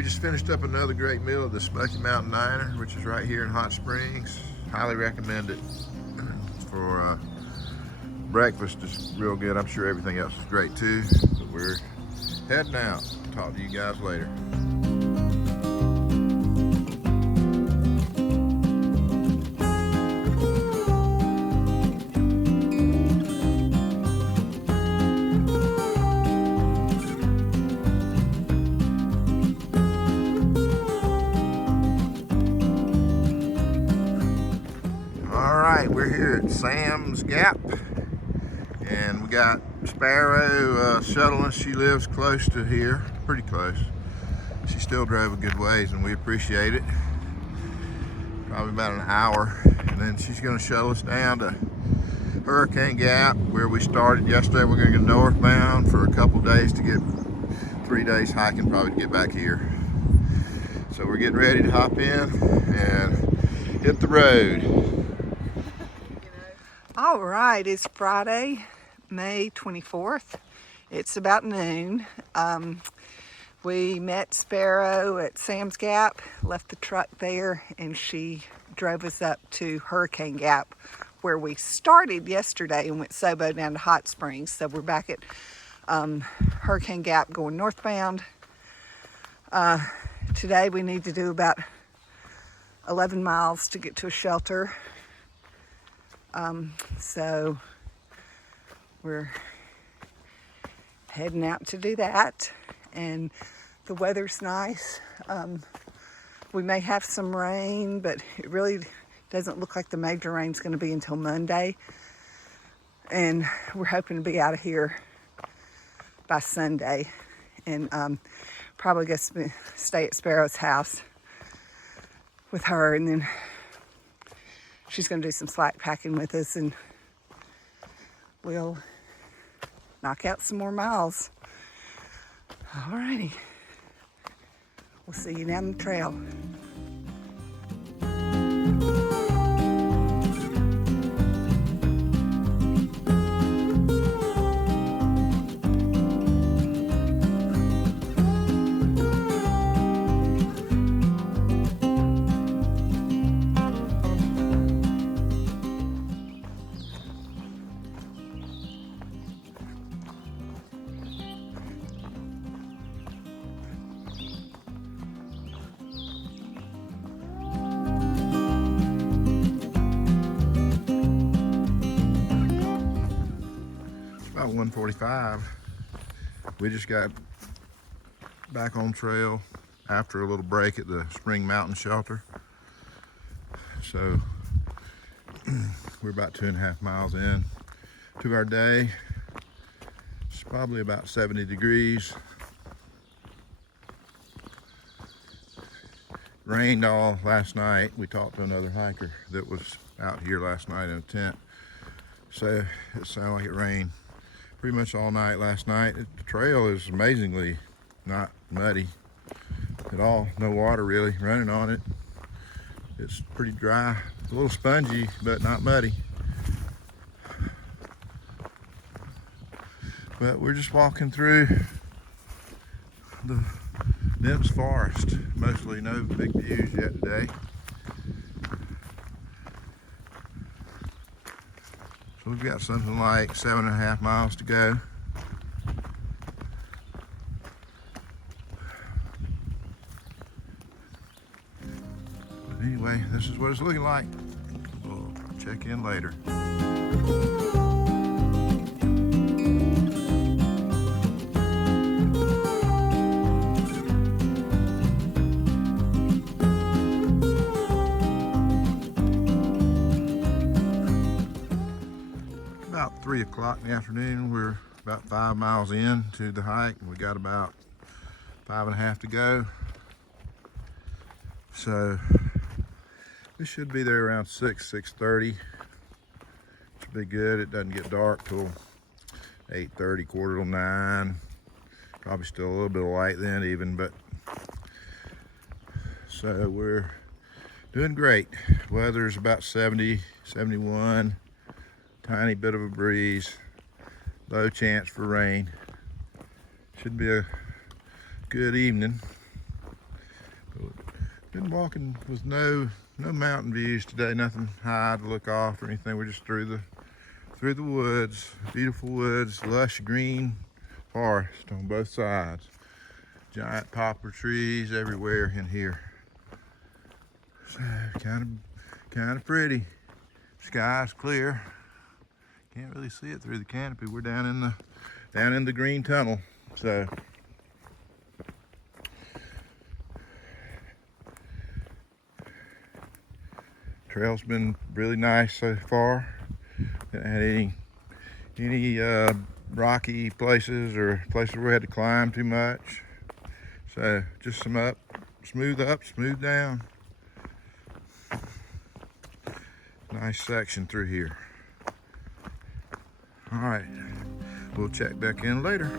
we just finished up another great meal at the Smoky Mountain Diner, which is right here in Hot Springs. Highly recommend it for breakfast. Is real good. I'm sure everything else is great too, but we're heading out. Talk to you guys later. We're here at Sam's Gap, and we got Sparrow shuttling us. She lives close to here, pretty close. She still drove a good ways, and we appreciate it. Probably about an hour, and then she's going to shuttle us down to Hurricane Gap, where we started yesterday. We're going to go northbound for a couple days to get 3 days hiking, probably to get back here. So we're getting ready to hop in and hit the road. All right, it's Friday, May 24th. It's about noon. We met Sparrow at Sam's Gap, left the truck there, and she drove us up to Hurricane Gap, where we started yesterday and went Sobo down to Hot Springs. So we're back at Hurricane Gap going northbound. Today we need to do about 11 miles to get to a shelter. So we're heading out to do that, and the weather's nice. We may have some rain, but it really doesn't look like the major rain's going to be until Monday, and we're hoping to be out of here by Sunday, and probably go stay at Sparrow's house with her, and then she's going to do some slack packing with us, and we'll knock out some more miles. Alrighty. We'll see you down the trail. About 1:45. We just got back on trail after a little break at the Spring Mountain Shelter. So we're about 2.5 miles in to our day. It's probably about 70 degrees. Rained all last night. We talked to another hiker that was out here last night in a tent. So it sounded like it rained pretty much all night last night. The trail is amazingly not muddy at all. No water really running on it. It's pretty dry, a little spongy, but not muddy. But we're just walking through the dense forest. Mostly no big views yet today. So we've got something like 7.5 miles to go. But anyway, this is what it's looking like. We'll check in later. About 3 o'clock in the afternoon. We're about 5 miles in to the hike, and we got about 5.5 to go. So we should be there around 6:30. Should be good. It doesn't get dark till 8:30, quarter till 9. Probably still a little bit of light then even, but so we're doing great. Weather's about 70, 71. Tiny bit of a breeze, low chance for rain. Should be a good evening. Been walking with no mountain views today, nothing high to look off or anything. We're just through the woods, beautiful woods, lush green forest on both sides. Giant poplar trees everywhere in here. So kind of pretty. Sky's clear. Can't really see it through the canopy. We're down in the green tunnel. So trail's been really nice so far. Haven't had any rocky places or places where we had to climb too much. So just some smooth down. Nice section through here. All right, we'll check back in later.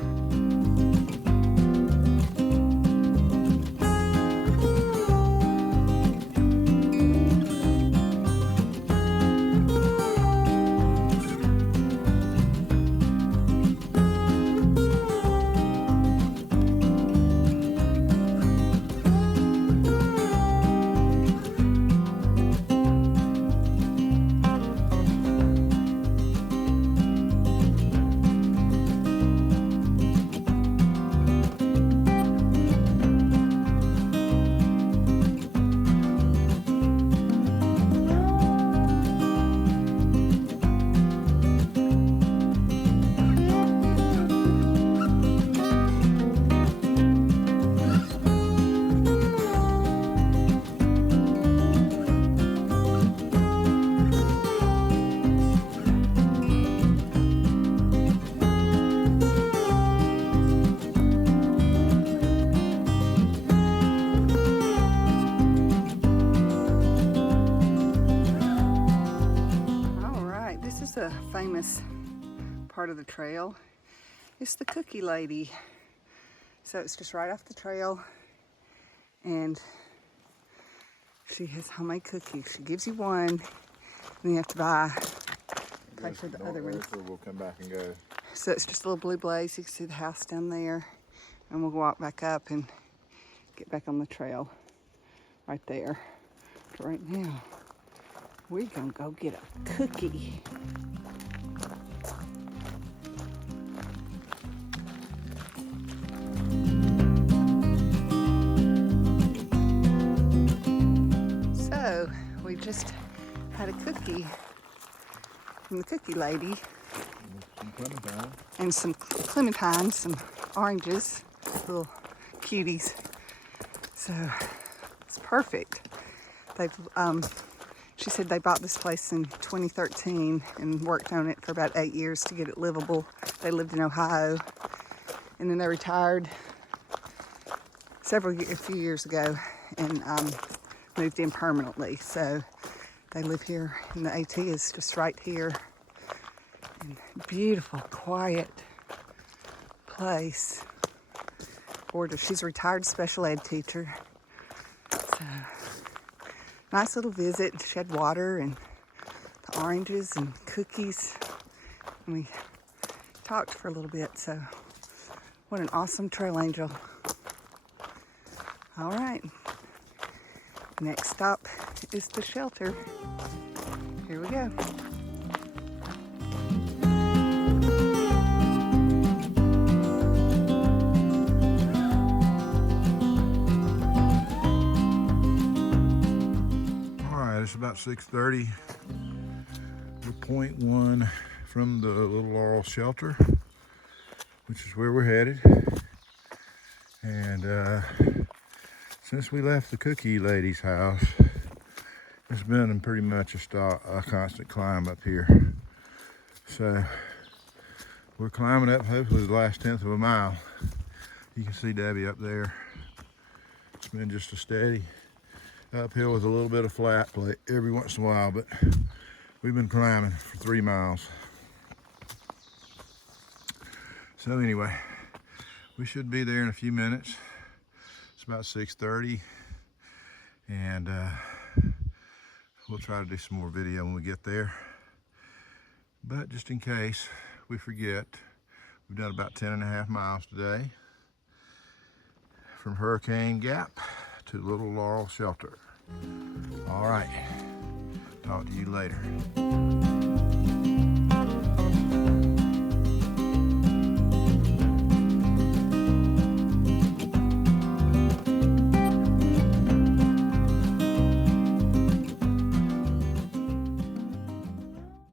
A famous part of the trail. It's the cookie lady. So it's just right off the trail, and she has homemade cookies. She gives you one, and then you have to pay for the other one. We'll come back and go. So it's just a little blue blaze. You can see the house down there, and we'll walk back up and get back on the trail right there. But right now, we're gonna go get a cookie. So we just had a cookie from the cookie lady. And some clementines, some oranges, little cuties. So it's perfect. She said they bought this place in 2013 and worked on it for about 8 years to get it livable. They lived in Ohio, and then they retired a few years ago and moved in permanently. So they live here, and the AT is just right here. And beautiful, quiet place. Gorgeous. She's a retired special ed teacher. So nice little visit. She had water and the oranges and cookies. And we talked for a little bit. So what an awesome trail angel. All right. Next stop is the shelter. Here we go. It's about 6:30. We're 0.1 from the little Laurel shelter, which is where we're headed. And since we left the cookie lady's house, it's been pretty much a constant climb up here. So we're climbing up hopefully the last 1/10 of a mile. You can see Debbie up there. It's been just a steady uphill with a little bit of flat every once in a while, but we've been climbing for 3 miles. So anyway, we should be there in a few minutes. It's about 6:30, and we'll try to do some more video when we get there. But just in case we forget, we've done about 10.5 miles today from Hurricane Gap to Little Laurel Shelter. All right, talk to you later.